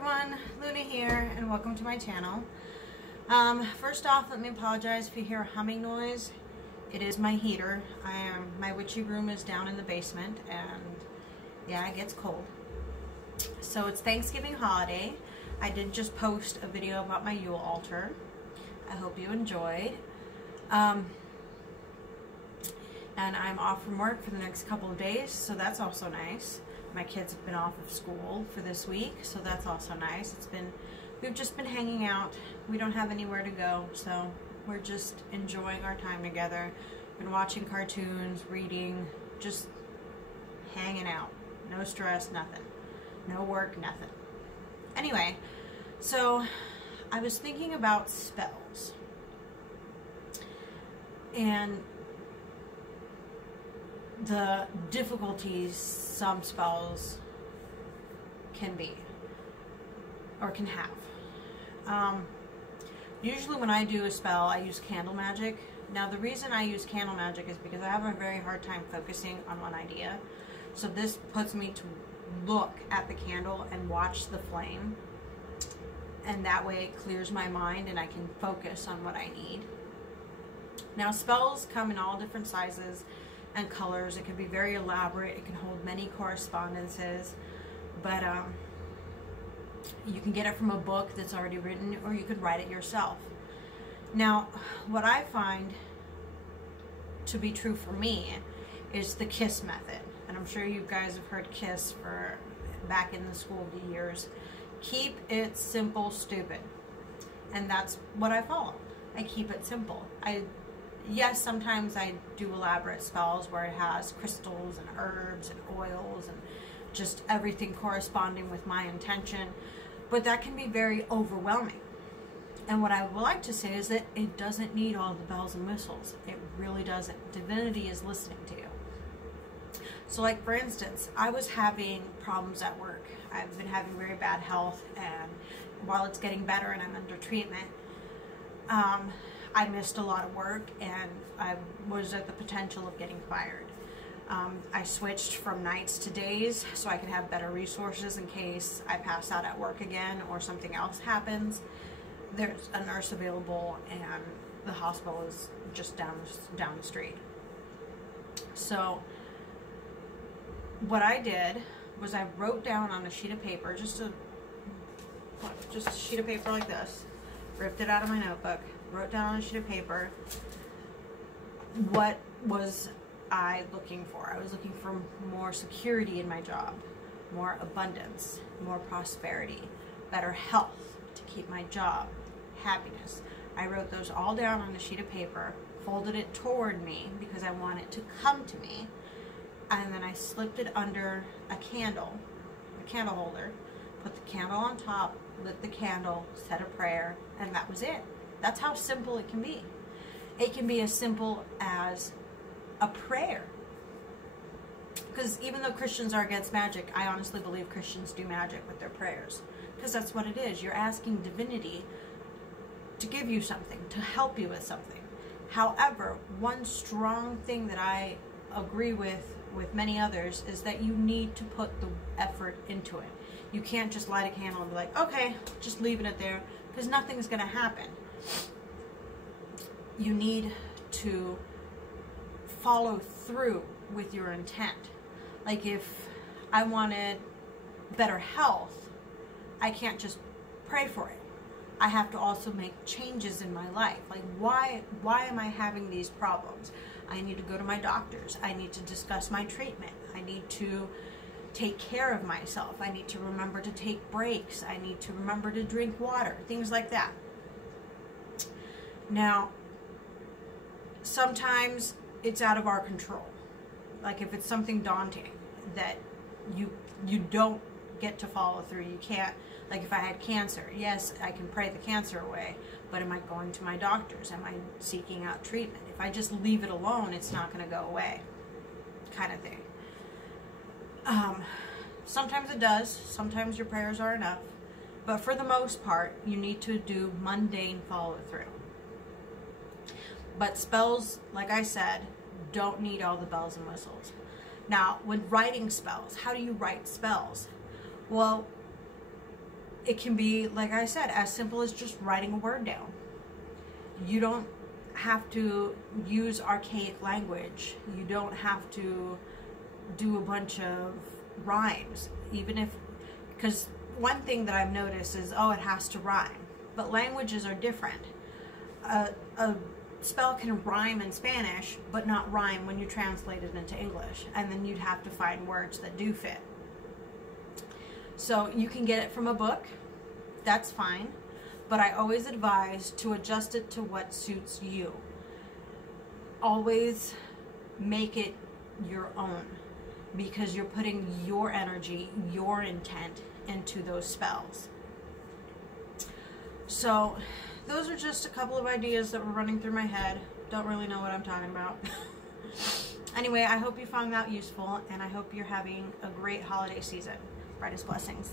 everyone, Luna here, and welcome to my channel. First off, let me apologize if you hear a humming noise. It is my heater. My witchy room is down in the basement, and yeah, it gets cold. So it's Thanksgiving holiday. I did just post a video about my Yule altar. I hope you enjoyed. And I'm off from work for the next couple of days, so that's also nice. My kids have been off of school for this week, so that's also nice. We've just been hanging out. We don't have anywhere to go, so we're just enjoying our time together. Been watching cartoons, reading, just hanging out. No stress, nothing. No work, nothing. Anyway, so I was thinking about spells. And the difficulties some spells can be or can have. Usually when I do a spell, I use candle magic. Now the reason I use candle magic is because I have a very hard time focusing on one idea. So this puts me to look at the candle and watch the flame, and that way it clears my mind and I can focus on what I need. Now spells come in all different sizes and colors. It can be very elaborate. It can hold many correspondences, but you can get it from a book that's already written, or you could write it yourself. Now, what I find to be true for me is the KISS method, and I'm sure you guys have heard KISS for back in the school years. Keep it simple, stupid, and that's what I follow. I keep it simple. Yes, sometimes I do elaborate spells where it has crystals and herbs and oils and just everything corresponding with my intention, but that can be very overwhelming. And what I would like to say is that it doesn't need all the bells and whistles. It really doesn't. Divinity is listening to you. So like for instance, I was having problems at work. I've been having very bad health, and while it's getting better and I'm under treatment, I missed a lot of work, and I was at the potential of getting fired. I switched from nights to days so I could have better resources in case I pass out at work again or something else happens. There's a nurse available, and the hospital is just down the street. So what I did was I wrote down on a sheet of paper, just a sheet of paper like this, ripped it out of my notebook, wrote down on a sheet of paper what was I looking for. I was looking for more security in my job, more abundance, more prosperity, better health to keep my job, happiness. I wrote those all down on a sheet of paper, folded it toward me because I want it to come to me, and then I slipped it under a candle holder, put the candle on top, lit the candle, said a prayer, and that was it. That's how simple it can be. It can be as simple as a prayer. Because even though Christians are against magic, I honestly believe Christians do magic with their prayers. Because that's what it is. You're asking divinity to give you something, to help you with something. However, one strong thing that I agree with many others is that you need to put the effort into it. You can't just light a candle and be like, okay, just leaving it there, because nothing's going to happen. You need to follow through with your intent. Like if I wanted better health, I can't just pray for it. I have to also make changes in my life. Like why am I having these problems? I need to go to my doctors. I need to discuss my treatment. I need to take care of myself. I need to remember to take breaks. I need to remember to drink water, things like that. Now, sometimes it's out of our control. Like if it's something daunting that you don't get to follow through, you can't. Like if I had cancer, yes, I can pray the cancer away, but am I going to my doctors? Am I seeking out treatment? If I just leave it alone, it's not going to go away, kind of thing. Sometimes it does. Sometimes your prayers are enough. But for the most part, you need to do mundane follow-through. But spells, like I said, don't need all the bells and whistles. Now, when writing spells, how do you write spells? Well, it can be, like I said, as simple as just writing a word down. You don't have to use archaic language. You don't have to do a bunch of rhymes, even if, because one thing that I've noticed is, oh, it has to rhyme, but languages are different. A spell can rhyme in Spanish, but not rhyme when you translate it into English, and then you'd have to find words that do fit. So you can get it from a book, that's fine, but I always advise to adjust it to what suits you. Always make it your own, because you're putting your energy, your intent into those spells. So those are just a couple of ideas that were running through my head. Don't really know what I'm talking about. Anyway, I hope you found that useful, and I hope you're having a great holiday season. Brightest blessings.